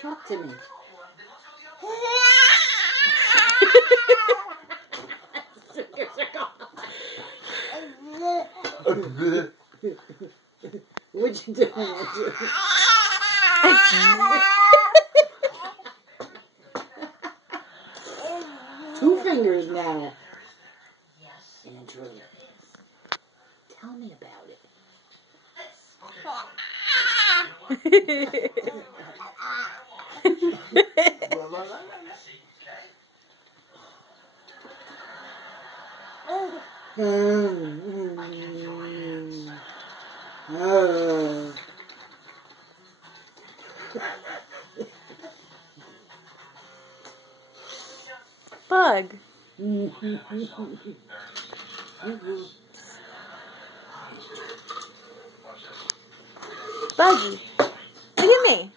Talk to me. What you doing? Two fingers now. Andrew, tell me about it. Bug. Buggy. Look at me.